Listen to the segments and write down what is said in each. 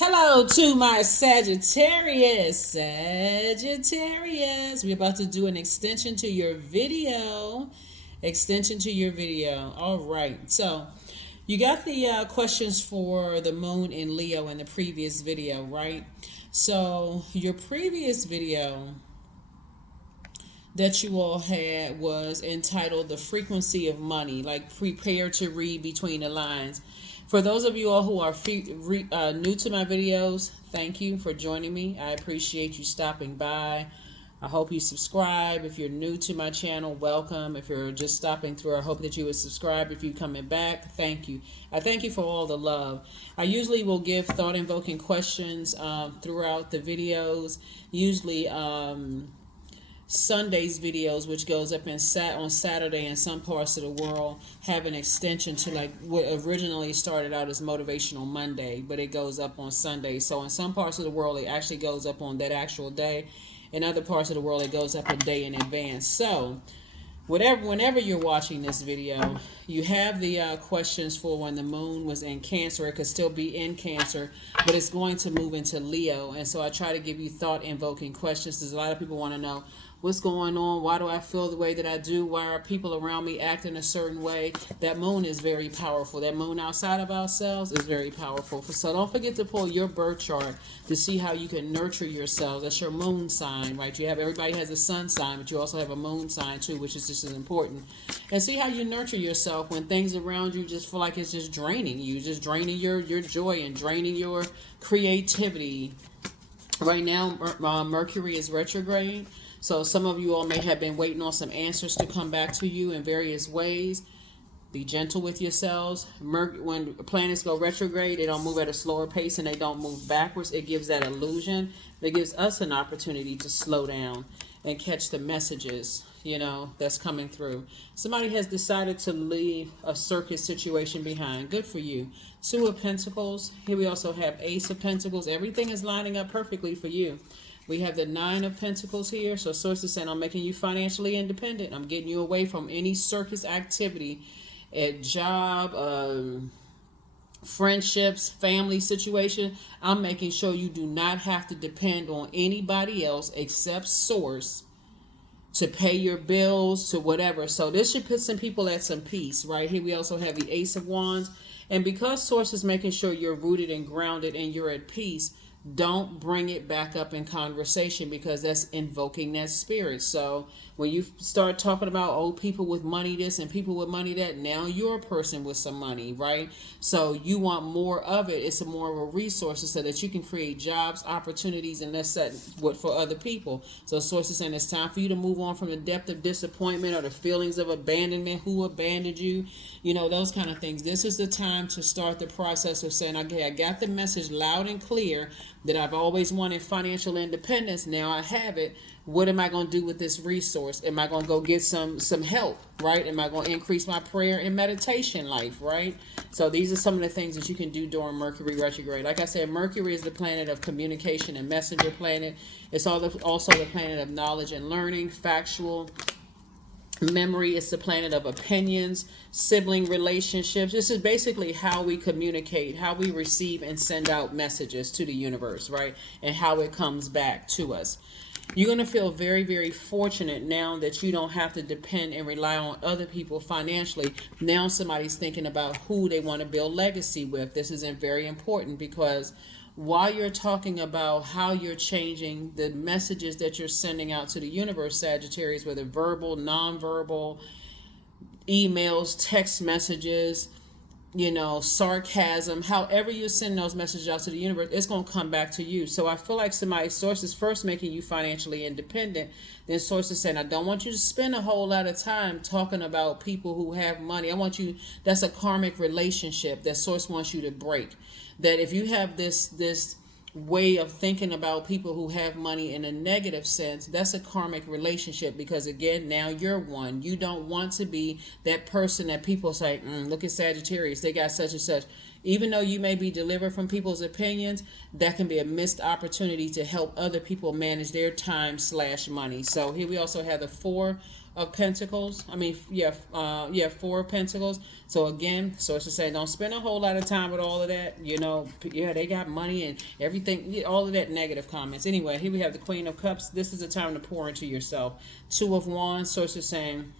Hello to my Sagittarius. We're about to do an extension to your video. All right. So you got the questions for the moon in Leo in the previous video, right? So your previous video that you all had was entitled The Frequency of Money, like prepare to read between the lines. For those of you all who are new to my videos, thank you for joining me. I appreciate you stopping by. I hope you subscribe. If you're new to my channel, welcome. If you're just stopping through, I hope that you would subscribe. If you're coming back, thank you. I thank you for all the love. I usually will give thought-invoking questions throughout the videos. Usually Sunday's videos, which goes up on Saturday in some parts of the world, have an extension to like what originally started out as Motivational Monday, but it goes up on Sunday. So in some parts of the world, it actually goes up on that actual day. In other parts of the world, it goes up a day in advance. So whenever you're watching this video, you have the questions for when the moon was in Cancer. It could still be in Cancer, but it's going to move into Leo. And so I try to give you thought-invoking questions because a lot of people want to know, what's going on? Why do I feel the way that I do? Why are people around me acting a certain way? That moon is very powerful. That moon outside of ourselves is very powerful. So don't forget to pull your birth chart to see how you can nurture yourselves. That's your moon sign, right? Everybody has a sun sign, but you also have a moon sign too, which is just as important. And see how you nurture yourself when things around you just feel like it's just draining you, just draining your joy and draining your creativity. Right now, Mercury is retrograde. So some of you all may have been waiting on some answers to come back to you in various ways. Be gentle with yourselves. When planets go retrograde, they don't move at a slower pace and they don't move backwards. It gives that illusion. It gives us an opportunity to slow down and catch the messages, that's coming through. Somebody has decided to leave a circus situation behind. Good for you. Two of Pentacles. Here we also have Ace of Pentacles. Everything is lining up perfectly for you. We have the Nine of Pentacles here. So source is saying, I'm making you financially independent. I'm getting you away from any circus activity at job, friendships, family situation. I'm making sure you do not have to depend on anybody else except source to pay your bills, to whatever. So this should put some people at some peace, right? Here we also have the Ace of Wands. And because source is making sure you're rooted and grounded and you're at peace, don't bring it back up in conversation because that's invoking that spirit. So when you start talking about, people with money this and people with money that, now you're a person with some money, right? So you want more of it. It's more of a resource so that you can create jobs, opportunities, and that's what for other people. So source is saying it's time for you to move on from the depth of disappointment or the feelings of abandonment, who abandoned you, those kind of things. This is the time to start the process of saying, okay, I got the message loud and clear that I've always wanted financial independence. Now I have it. What am I going to do with this resource? Am I going to go get some help, right? Am I going to increase my prayer and meditation life, right? So these are some of the things that you can do during Mercury retrograde. Like I said, Mercury is the planet of communication and messenger planet. It's also the planet of knowledge and learning, factual memory. Is the planet of opinions, sibling relationships. This is basically how we communicate, how we receive and send out messages to the universe, right? And how it comes back to us. You're going to feel very, very fortunate now that you don't have to depend and rely on other people financially. Now somebody's thinking about who they want to build legacy with. This is very important because while you're talking about how you're changing the messages that you're sending out to the universe, Sagittarius, whether verbal, nonverbal, emails, text messages, sarcasm, however you send those messages out to the universe, it's going to come back to you. So I feel like somebody's source is first making you financially independent. Then source is saying, I don't want you to spend a whole lot of time talking about people who have money. That's a karmic relationship that source wants you to break. That if you have this way of thinking about people who have money in a negative sense, that's a karmic relationship because again, now you're one. You don't want to be that person that people say, look at Sagittarius, they got such and such. Even though you may be delivered from people's opinions, that can be a missed opportunity to help other people manage their time/money. So here we also have the Four of Pentacles. I mean, yeah, Four of Pentacles. So again, sources say don't spend a whole lot of time with all of that. You know, yeah, they got money and everything, all of that negative comments. Anyway, here we have the Queen of Cups. This is a time to pour into yourself. Two of Wands. Sources saying,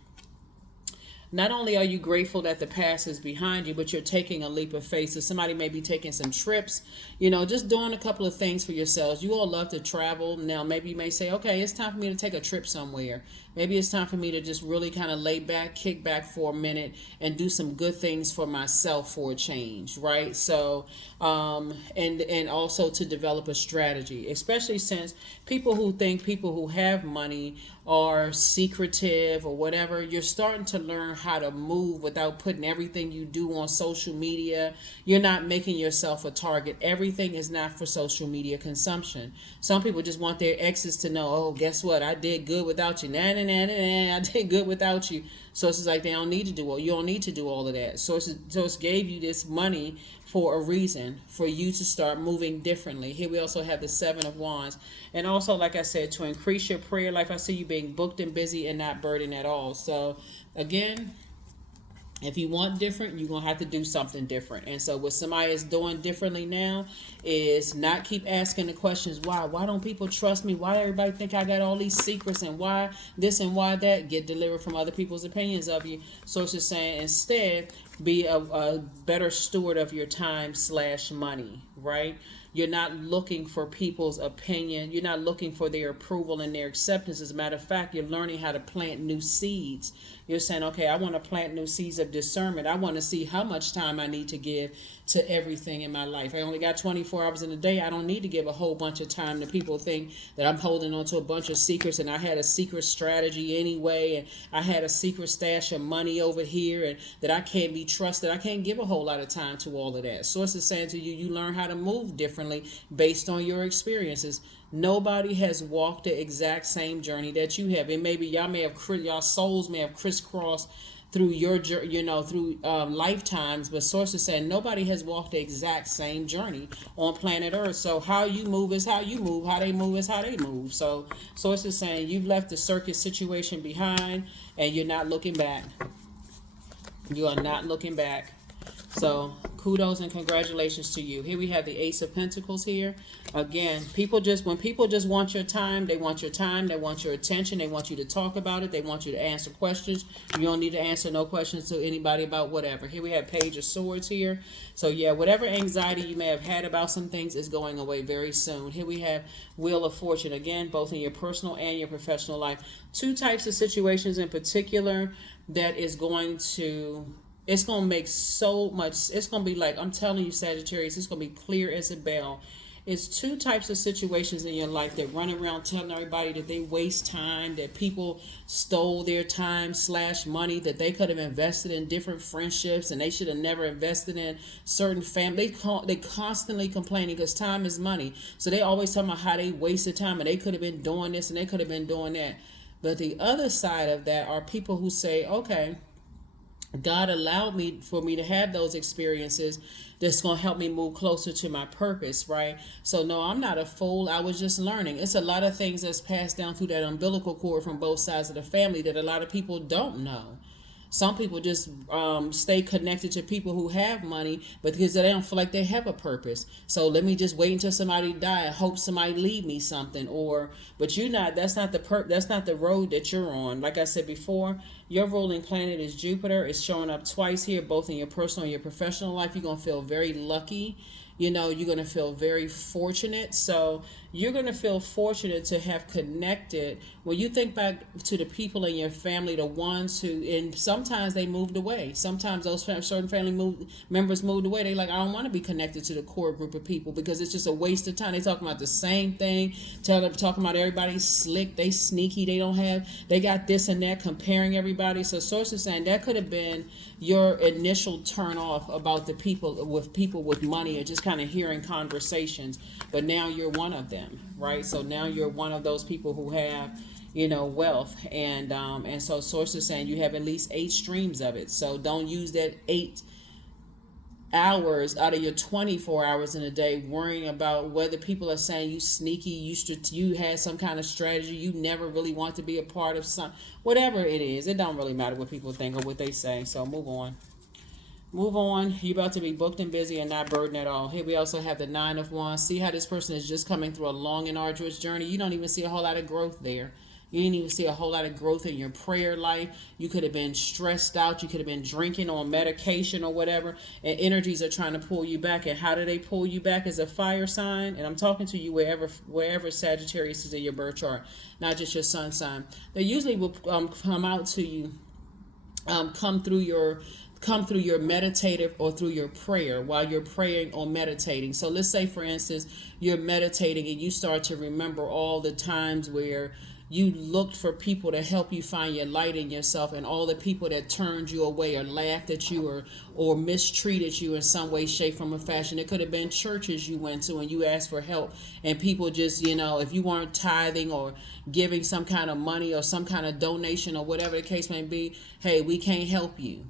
not only are you grateful that the past is behind you, but you're taking a leap of faith. So somebody may be taking some trips, you know, just doing a couple of things for yourselves. You all love to travel. Now, maybe you may say, okay, it's time for me to take a trip somewhere. Maybe it's time for me to just really kind of lay back, kick back for a minute and do some good things for myself for a change, right? So, and also to develop a strategy, especially since people who think people who have money are secretive or whatever, you're starting to learn how to move without putting everything you do on social media. You're not making yourself a target. Everything is not for social media consumption. Some people just want their exes to know, oh, guess what? I did good without you. I did good without you. Sources like they don't need to do all. You don't need to do all of that. Source gave you this money for a reason, for you to start moving differently. Here we also have the Seven of Wands. And also, like I said, to increase your prayer life, I see you being booked and busy and not burdened at all. So again, if you want different, you're going to have to do something different. And so what somebody is doing differently now is not keep asking the questions, why? Why don't people trust me? Why everybody think I got all these secrets, and why this and why that? Get delivered from other people's opinions of you. Sources saying instead, be a better steward of your time / money, right? You're not looking for people's opinion. You're not looking for their approval and their acceptance. As a matter of fact, you're learning how to plant new seeds. You're saying, okay, I want to plant new seeds of discernment. I want to see how much time I need to give to everything in my life. I only got 24 hours in a day. I don't need to give a whole bunch of time to people think that I'm holding on to a bunch of secrets and I had a secret strategy anyway, and I had a secret stash of money over here, and that I can't be trusted. I can't give a whole lot of time to all of that. Sources saying to you, you learn how to move differently based on your experiences. Nobody has walked the exact same journey that you have. And maybe y'all souls may have crisscrossed through your, through lifetimes, but sources saying nobody has walked the exact same journey on planet Earth. So how you move is how you move. How they move is how they move. So sources saying you've left the circus situation behind and you're not looking back. You are not looking back. So kudos and congratulations to you. Here we have the Ace of Pentacles here. Again, when people just want your time, they want your time, they want your attention, they want you to talk about it, they want you to answer questions. You don't need to answer no questions to anybody about whatever. Here we have Page of Swords here. So yeah, whatever anxiety you may have had about some things is going away very soon. Here we have Wheel of Fortune, again, both in your personal and your professional life. Two types of situations in particular that is going to... It's going to make so much, it's going to be like, I'm telling you, Sagittarius, it's going to be clear as a bell. It's two types of situations in your life that run around telling everybody that they waste time, that people stole their time / money that they could have invested in different friendships, and they should have never invested in certain family. They constantly complaining because time is money. So they always talking about how they wasted time and they could have been doing this and they could have been doing that. But the other side of that are people who say, okay, God allowed me to have those experiences that's going to help me move closer to my purpose, right? So no, I'm not a fool. I was just learning. It's a lot of things that's passed down through that umbilical cord from both sides of the family that a lot of people don't know. Some people just stay connected to people who have money, but because they don't feel like they have a purpose. So let me just wait until somebody die and hope somebody leave me something. But you're not. That's not the road that you're on. Like I said before, your ruling planet is Jupiter. It's showing up twice here, both in your personal and your professional life. You're gonna feel very lucky. You're going to feel very fortunate. So you're going to feel fortunate to have connected. When you think back to the people in your family, the ones who, and sometimes they moved away. Sometimes those certain family members moved away. They like, I don't want to be connected to the core group of people because it's just a waste of time. They talking about the same thing. Talking about everybody's slick. They sneaky. They got this and that, comparing everybody. So sources saying that could have been your initial turn off about the people with money, or just kind of hearing conversations, but now you're one of them, right? So now you're one of those people who have, wealth, and so sources saying you have at least 8 streams of it. So don't use that 8 hours out of your 24 hours in a day worrying about whether people are saying you sneaky, you had some kind of strategy, you never really want to be a part of some, whatever it is. It don't really matter what people think or what they say. So move on. Move on. You're about to be booked and busy and not burdened at all. Here we also have the Nine of Wands. See how this person is just coming through a long and arduous journey. You don't even see a whole lot of growth there. You didn't even see a whole lot of growth in your prayer life. You could have been stressed out. You could have been drinking on medication or whatever. And energies are trying to pull you back. And how do they pull you back? As a fire sign. And I'm talking to you wherever Sagittarius is in your birth chart, not just your sun sign. They usually will come out to you, come through your meditative or through your prayer while you're praying or meditating. So let's say, for instance, you're meditating and you start to remember all the times where you looked for people to help you find your light in yourself, and all the people that turned you away or laughed at you or mistreated you in some way, shape, form, or fashion. It could have been churches you went to and you asked for help, and people just, if you weren't tithing or giving some kind of money or some kind of donation or whatever the case may be, hey, we can't help you.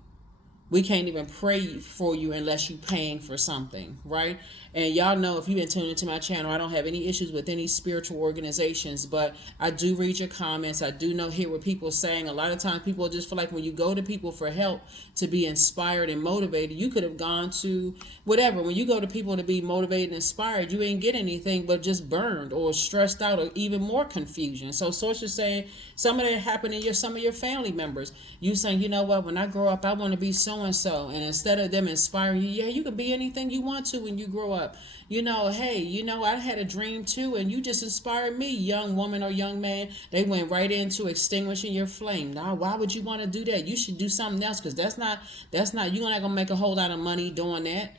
We can't even pray for you unless you're paying for something, right? And y'all know, if you've been tuning into my channel, I don't have any issues with any spiritual organizations, but I do read your comments. I do hear what people are saying. A lot of times people just feel like when you go to people for help to be inspired and motivated, you could have gone to whatever. When you go to people to be motivated and inspired, you ain't get anything but just burned or stressed out or even more confusion. So sources saying some of that happened in some of your family members. You saying, you know what, when I grow up, I want to be so and so, and instead of them inspiring you, you can be anything you want to when you grow up. Hey, I had a dream too, and you just inspired me, young woman or young man. They went right into extinguishing your flame. Now, why would you want to do that? You should do something else, because you're not gonna make a whole lot of money doing that.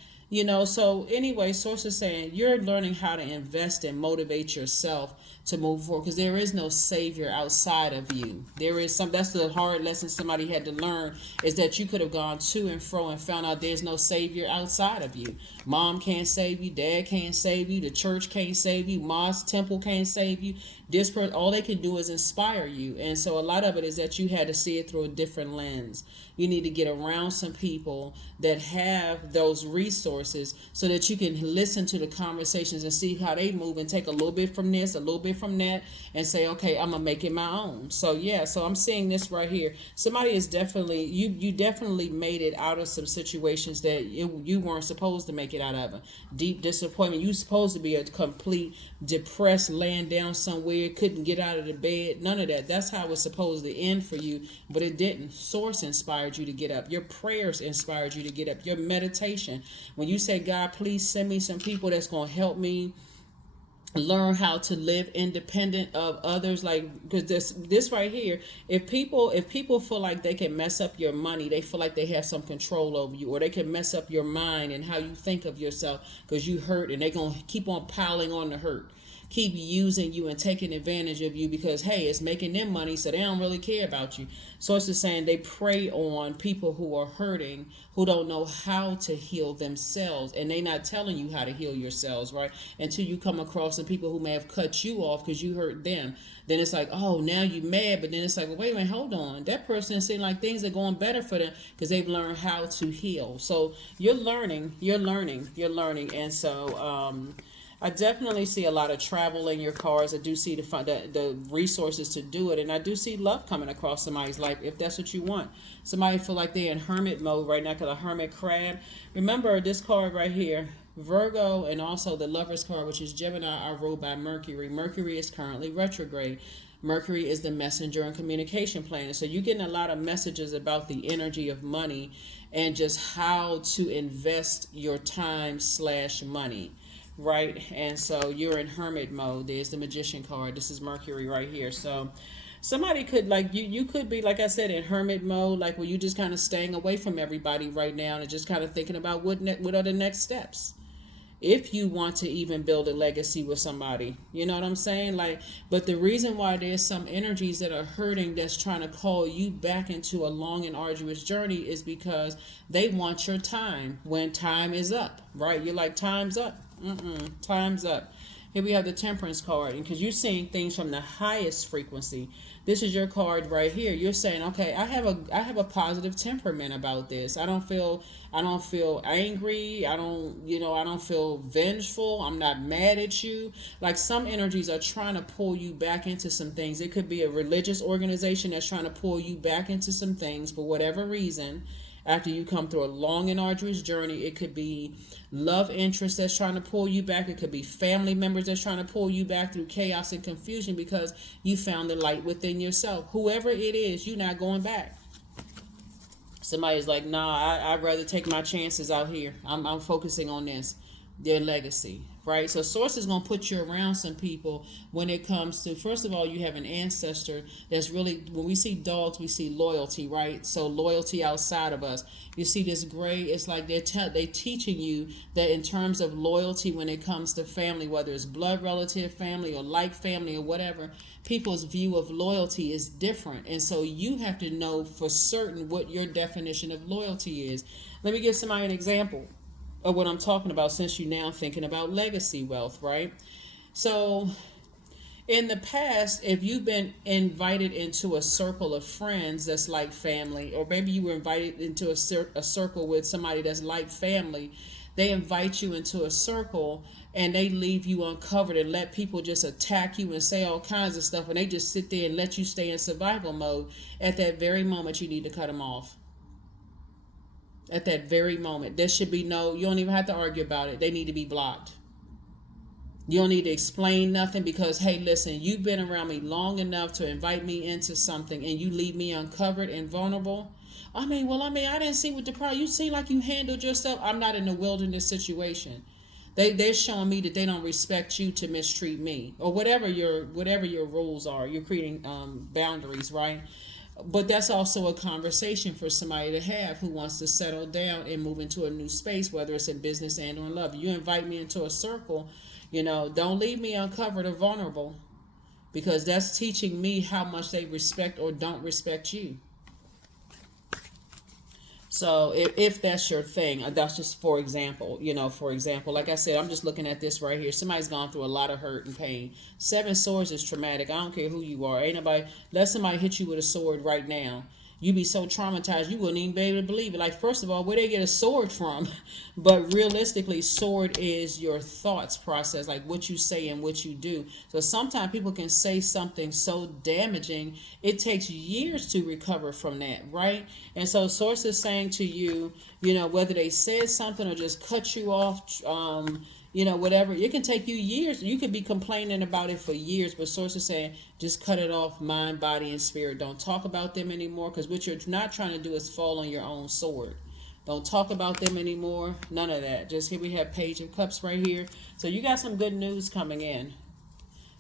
So anyway, sources saying you're learning how to invest and motivate yourself to move forward, because there is no savior outside of you. That's the hard lesson somebody had to learn, is that you could have gone to and fro and found out there's no savior outside of you. Mom can't save you, dad can't save you, the church can't save you, mosque, temple can't save you. This person, all they can do is inspire you. And so a lot of it is that you had to see it through a different lens. You need to get around some people that have those resources so that you can listen to the conversations and see how they move, and take a little bit from this, a little bit from that, and say, okay, I'm gonna make it my own. So I'm seeing this right here. Somebody is definitely, you definitely made it out of some situations that you weren't supposed to make it out of. Deep disappointment. You supposed to be a complete depressed, laying down somewhere, couldn't get out of the bed, none of that. That's how it was supposed to end for you, but it didn't. Source inspired you to get up. Your prayers inspired you to get up. Your meditation, when you say, God, please send me some people that's going to help me learn how to live independent of others, because this right here, if people feel like they can mess up your money, they feel like they have some control over you, or they can mess up your mind and how you think of yourself because you hurt, and they're going to keep on piling on the hurt, keep using you and taking advantage of you, because hey, it's making them money, so they don't really care about you. So it's just saying they prey on people who are hurting, who don't know how to heal themselves, and they not telling you how to heal yourselves, right? Until you come across some people who may have cut you off because you hurt them. Then it's like, oh, now you mad, but then it's like, well, wait a minute, hold on. That person seems like things are going better for them because they've learned how to heal. So you're learning. And so I definitely see a lot of travel in your cards. I do see the resources to do it. And I do see love coming across somebody's life if that's what you want. Somebody feel like they're in hermit mode right now, because a hermit crab. Remember this card right here, Virgo, and also the Lover's card, which is Gemini, are ruled by Mercury. Mercury is currently retrograde. Mercury is the messenger and communication planet. So you're getting a lot of messages about the energy of money and just how to invest your time/money. Right, and so you're in hermit mode. There's the Magician card. This is Mercury right here. So somebody could, like, you could be, like I said, in hermit mode, like where you just kind of staying away from everybody right now and just kind of thinking about what are the next steps, if you want to even build a legacy with somebody. You know what I'm saying? But the reason why there's some energies that are hurting, that's trying to call you back into a long and arduous journey, is because they want your time when time is up, right? You're like, time's up. Time's up. Here we have the Temperance card, and because you're seeing things from the highest frequency, this is your card right here. You're saying, okay, I have a positive temperament about this. I don't feel angry. I don't feel vengeful. I'm not mad at you. Like, some energies are trying to pull you back into some things. It could be a religious organization that's trying to pull you back into some things for whatever reason. After you come through a long and arduous journey, it could be love interest that's trying to pull you back. It could be family members that's trying to pull you back through chaos and confusion because you found the light within yourself. Whoever it is, you're not going back. Somebody's like, nah, I'd rather take my chances out here. I'm focusing on this, their legacy, right? So Source is going to put you around some people when it comes to, first of all, you have an ancestor that's really, when we see dogs, we see loyalty, right? So loyalty outside of us. You see this gray, it's like they're teaching you that in terms of loyalty when it comes to family, whether it's blood relative family or like family or whatever, people's view of loyalty is different. And so you have to know for certain what your definition of loyalty is. Let me give somebody an example of what I'm talking about, since you're now thinking about legacy wealth, right? So in the past, if you've been invited into a circle of friends that's like family, or maybe you were invited into a circle with somebody that's like family, they invite you into a circle and they leave you uncovered and let people just attack you and say all kinds of stuff, and they just sit there and let you stay in survival mode. At that very moment, you need to cut them off. At that very moment, there should be no, you don't even have to argue about it. They need to be blocked. You don't need to explain nothing, because, hey, listen, you've been around me long enough to invite me into something and you leave me uncovered and vulnerable. I didn't see what the problem, you seem like you handled yourself. I'm not in a wilderness situation. They're showing me that they don't respect you to mistreat me, or whatever your rules are. You're creating boundaries, right? But that's also a conversation for somebody to have who wants to settle down and move into a new space, whether it's in business and or in love. You invite me into a circle, don't leave me uncovered or vulnerable, because that's teaching me how much they respect or don't respect you. So if that's your thing, that's just for example, like I said, I'm just looking at this right here. Somebody's gone through a lot of hurt and pain. 7 swords is traumatic. I don't care who you are. Ain't nobody, let somebody hit you with a sword right now. You'd be so traumatized you wouldn't even be able to believe it. Like, first of all, where they get a sword from? But realistically, sword is your thoughts process, like what you say and what you do. So sometimes people can say something so damaging, it takes years to recover from that, right? And so Source is saying to you, whether they said something or just cut you off, whatever, it can take you years. You could be complaining about it for years, but Source is saying, just cut it off, mind, body, and spirit. Don't talk about them anymore, because what you're not trying to do is fall on your own sword. Don't talk about them anymore. None of that. Just here we have Page of Cups right here. So you got some good news coming in.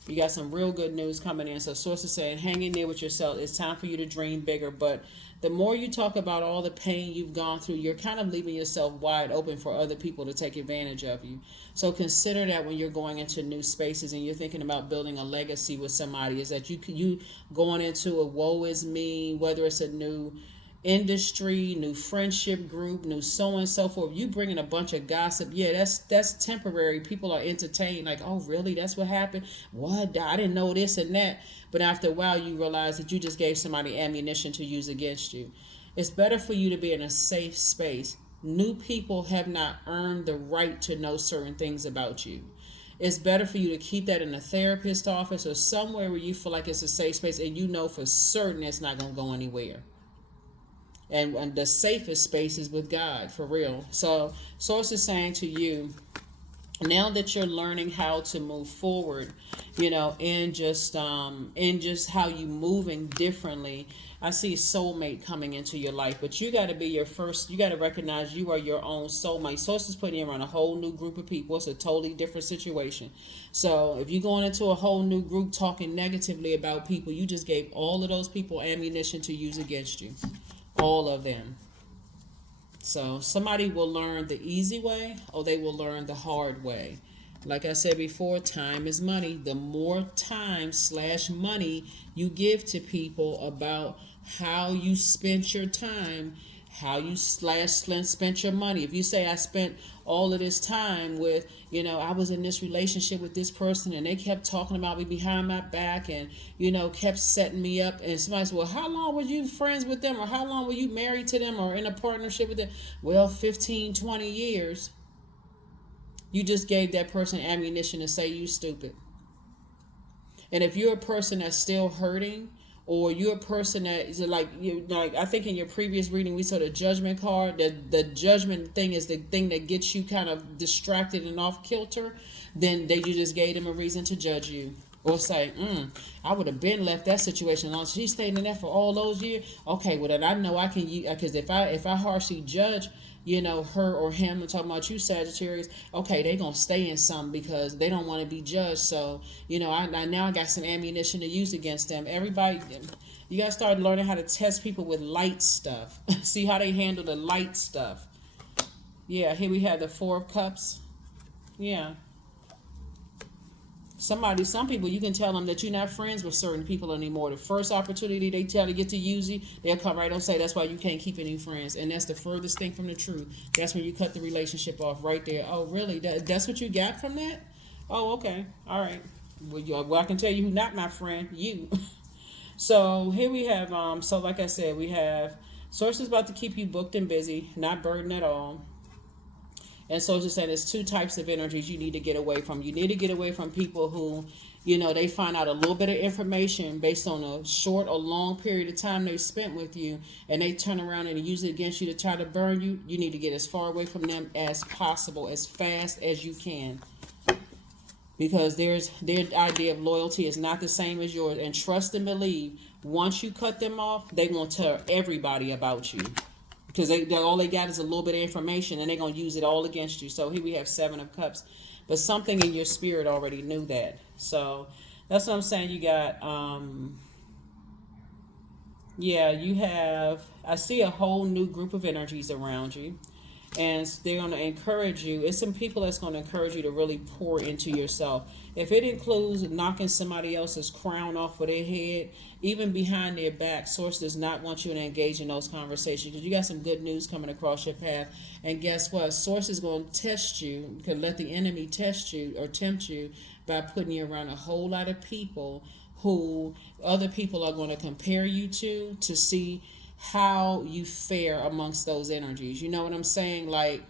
You got some real good news coming in. So Source is saying, hang in there with yourself. It's time for you to dream bigger. But the more you talk about all the pain you've gone through, you're kind of leaving yourself wide open for other people to take advantage of you. So consider that when you're going into new spaces and you're thinking about building a legacy with somebody, is that you going into a woe is me, whether it's a new industry, new friendship group, new so and so forth. You bringing a bunch of gossip, yeah, that's temporary. People are entertained, like, oh really, that's what happened, what, I didn't know this and that. But after a while you realize that you just gave somebody ammunition to use against you. It's better for you to be in a safe space. New people have not earned the right to know certain things about you. It's better for you to keep that in a therapist office or somewhere where you feel like it's a safe space and you know for certain it's not going to go anywhere. And the safest space is with God, for real. So Source is saying to you, now that you're learning how to move forward, in just how you moving differently, I see soulmate coming into your life. But you got to be you got to recognize you are your own soulmate. Source is putting you around a whole new group of people. It's a totally different situation. So if you're going into a whole new group talking negatively about people, you just gave all of those people ammunition to use against you. All of them. So somebody will learn the easy way or they will learn the hard way. Like I said before, time is money. The more time / money you give to people about how you spent your time, how you spent your money. If you say, I spent all of this time with, I was in this relationship with this person and they kept talking about me behind my back and, kept setting me up. And somebody said, well, how long were you friends with them, or how long were you married to them or in a partnership with them? Well, 15, 20 years. You just gave that person ammunition to say you stupid. And if you're a person that's still hurting, or you're a person that is like I think in your previous reading we saw the judgment card. The judgment thing is the thing that gets you kind of distracted and off kilter. Then you just gave them a reason to judge you, or say, I would have been left that situation alone. She stayed in that for all those years. Okay, well then I know I can use, because if I harshly judge, her or him, I'm talking about you, Sagittarius, okay, they gonna stay in something because they don't want to be judged. So, I now I got some ammunition to use against them. Everybody, you gotta start learning how to test people with light stuff. See how they handle the light stuff. Yeah, here we have the Four of Cups. Yeah. Some people, you can tell them that you're not friends with certain people anymore. The first opportunity they try to get to use you, they'll come right and say, that's why you can't keep any friends. And that's the furthest thing from the truth. That's when you cut the relationship off right there. Oh, really? That's what you got from that? Oh, okay. All right. Well, I can tell you who's not my friend. You. So here we have, so like I said, we have sources about to keep you booked and busy, not burdened at all. And so it's just saying there's two types of energies you need to get away from. You need to get away from people who, they find out a little bit of information based on a short or long period of time they spent with you, and they turn around and use it against you to try to burn you. You need to get as far away from them as possible, as fast as you can. Because their idea of loyalty is not the same as yours. And trust and believe, once you cut them off, they're going to tell everybody about you. Because all they got is a little bit of information, and they're going to use it all against you. So here we have Seven of Cups. But something in your spirit already knew that. So that's what I'm saying. You got, you have, I see a whole new group of energies around you. And they're going to encourage you. It's some people that's going to encourage you to really pour into yourself. If it includes knocking somebody else's crown off of their head, even behind their back, Source does not want you to engage in those conversations, because you got some good news coming across your path. And guess what? Source is going to test you, can let the enemy test you or tempt you by putting you around a whole lot of people who other people are going to compare you to see how you fare amongst those energies. You know what I'm saying? Like,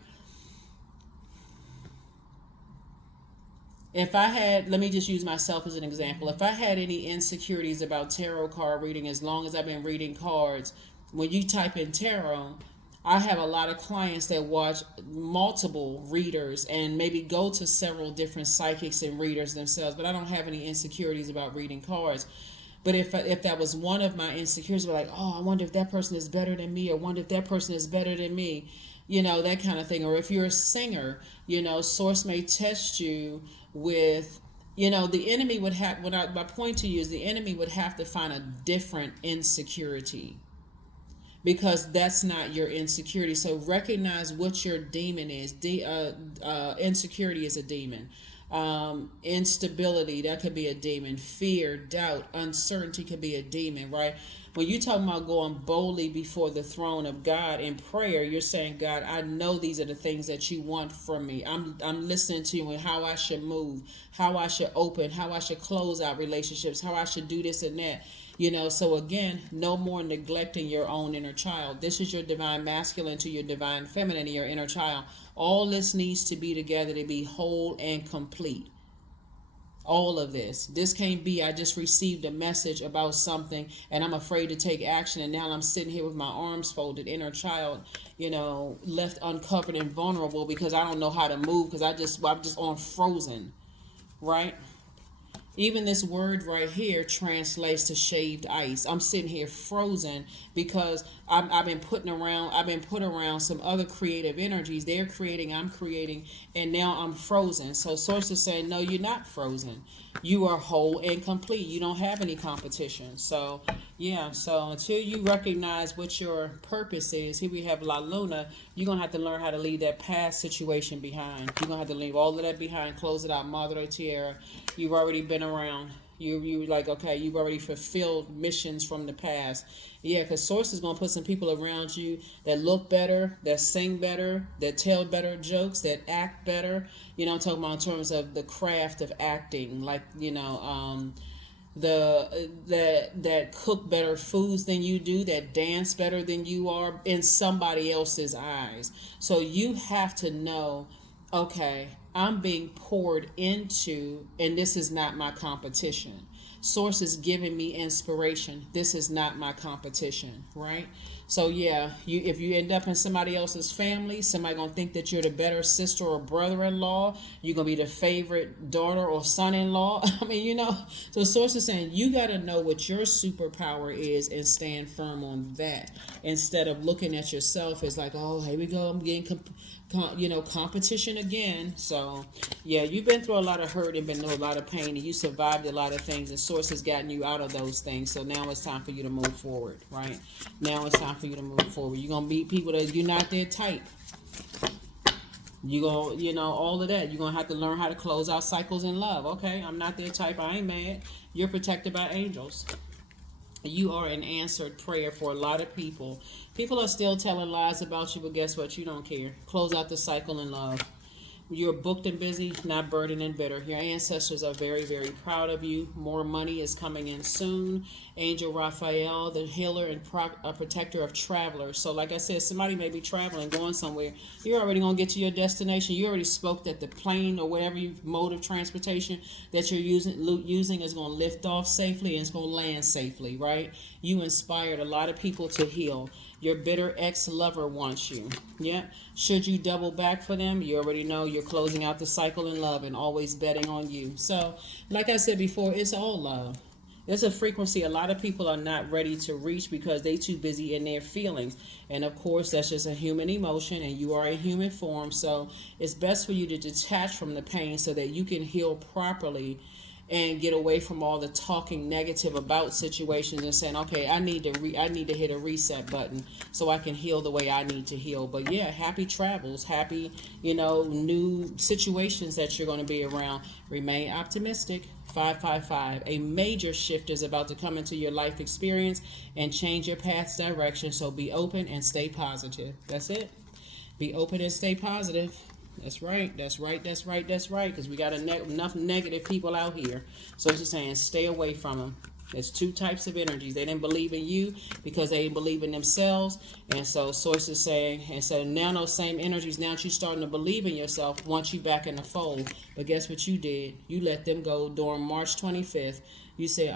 if I had, let me just use myself as an example. If I had any insecurities about tarot card reading, as long as I've been reading cards, when you type in tarot, I have a lot of clients that watch multiple readers and maybe go to several different psychics and readers themselves, but I don't have any insecurities about reading cards. But if that was one of my insecurities, like, oh, I wonder if that person is better than me, or wonder if that person is better than me, that kind of thing. Or if you're a singer, Source may test you with, the enemy would have, my point to you is the enemy would have to find a different insecurity, because that's not your insecurity. So recognize what your demon is. Insecurity is a demon. Instability, that could be a demon. Fear, doubt, uncertainty could be a demon, right? When you talk about going boldly before the throne of God in prayer, you're saying, God, I know these are the things that you want from me. I'm listening to you and how I should move, how I should open, how I should close out relationships, how I should do this and that. So again, no more neglecting your own inner child. This is your divine masculine to your divine feminine, your inner child. All this needs to be together to be whole and complete. All of this. This can't be, I just received a message about something and I'm afraid to take action, and now I'm sitting here with my arms folded, inner child, left uncovered and vulnerable because I don't know how to move, because I'm just on frozen, right? Even this word right here translates to shaved ice. I'm sitting here frozen because I've been put around some other creative energies. They're creating, I'm creating, and now I'm frozen. So Source is saying, no, you're not frozen. You are whole and complete. You don't have any competition. So so until you recognize what your purpose is, here we have La Luna, you're going to have to learn how to leave that past situation behind. You're going to have to leave all of that behind, close it out, Madre Tierra. You've already been around. You like, okay, you've already fulfilled missions from the past. Yeah, because Source is going to put some people around you that look better, that sing better, that tell better jokes, that act better. I'm talking about in terms of the craft of acting, like, that cook better foods than you do, that dance better than you are in somebody else's eyes. So you have to know, okay, I'm being poured into, and this is not my competition. Source is giving me inspiration. This is not my competition, right? So yeah, if you end up in somebody else's family, somebody gonna think that you're the better sister or brother-in-law. You're gonna be the favorite daughter or son-in-law. I mean, So Source is saying you gotta know what your superpower is and stand firm on that, instead of looking at yourself as like, oh, here we go, I'm getting competition again. So yeah, you've been through a lot of hurt and been through a lot of pain, and you survived a lot of things, and Source has gotten you out of those things. So now it's time for you to move forward, right? Now it's time for you to move forward. You're gonna meet people that you're not their type. You go, all of that. You're gonna have to learn how to close out cycles in love. Okay, I'm not their type. I ain't mad. You're protected by angels. You are an answered prayer for a lot of people. People are still telling lies about you, but guess what? You don't care. Close out the cycle in love. You're booked and busy, not burdened and bitter. Your ancestors are very, very proud of you. More money is coming in soon. Angel Raphael, the healer and protector of travelers. So like I said, somebody may be traveling, going somewhere. You're already going to get to your destination. You already spoke that the plane or whatever mode of transportation that you're using is going to lift off safely and it's going to land safely, right? You inspired a lot of people to heal. Your bitter ex-lover wants you. Yeah. Should you double back for them, you already know you're closing out the cycle in love and always betting on you. So, like I said before, it's all love. There's a frequency a lot of people are not ready to reach because they too busy in their feelings. And of course, that's just a human emotion and you are a human form. So it's best for you to detach from the pain so that you can heal properly and get away from all the talking negative about situations and saying, okay, I need to hit a reset button so I can heal the way I need to heal. But yeah, happy travels, happy, new situations that you're going to be around. Remain optimistic. 555. A major shift is about to come into your life experience and change your path's direction. So be open and stay positive. That's it. Be open and stay positive. That's right. That's right. That's right. That's right. Because we got enough negative people out here. So it's just saying, stay away from them. There's two types of energies. They didn't believe in you because they didn't believe in themselves. And so Source is saying, and so now those same energies, now that you're starting to believe in yourself, want you back in the fold. But guess what you did? You let them go during March 25th. You said,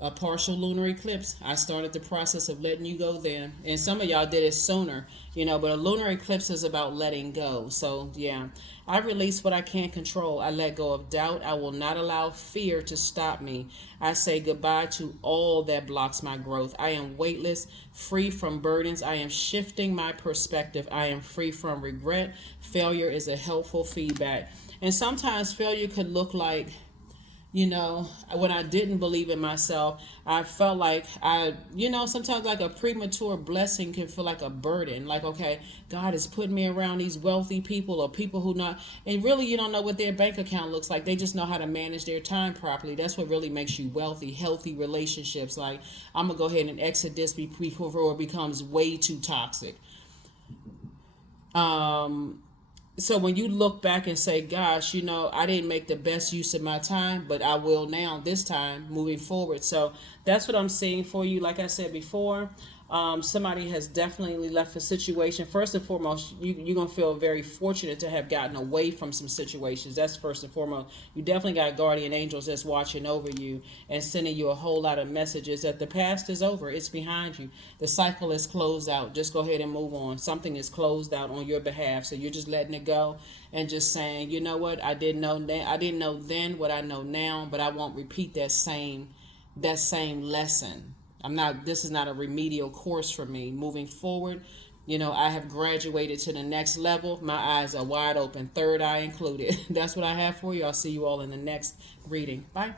a partial lunar eclipse. I started the process of letting you go then. And some of y'all did it sooner, but a lunar eclipse is about letting go. So, yeah, I release what I can't control. I let go of doubt. I will not allow fear to stop me. I say goodbye to all that blocks my growth. I am weightless, free from burdens. I am shifting my perspective. I am free from regret. Failure is a helpful feedback. And sometimes failure could look like, when I didn't believe in myself, I felt like sometimes like a premature blessing can feel like a burden. Like, okay, God is putting me around these wealthy people or people who not, and really you don't know what their bank account looks like. They just know how to manage their time properly. That's what really makes you wealthy, healthy relationships. Like, I'm going to go ahead and exit this before it becomes way too toxic. So when you look back and say, gosh, I didn't make the best use of my time, but I will now this time moving forward. So that's what I'm seeing for you. Like I said before, somebody has definitely left a situation. First and foremost, you're going to feel very fortunate to have gotten away from some situations. That's first and foremost. You definitely got guardian angels that's watching over you and sending you a whole lot of messages that the past is over. It's behind you. The cycle is closed out. Just go ahead and move on. Something is closed out on your behalf. So you're just letting it go and just saying, you know what? I didn't know then what I know now, but I won't repeat that same lesson. This is not a remedial course for me. Moving forward, I have graduated to the next level. My eyes are wide open, third eye included. That's what I have for you. I'll see you all in the next reading. Bye.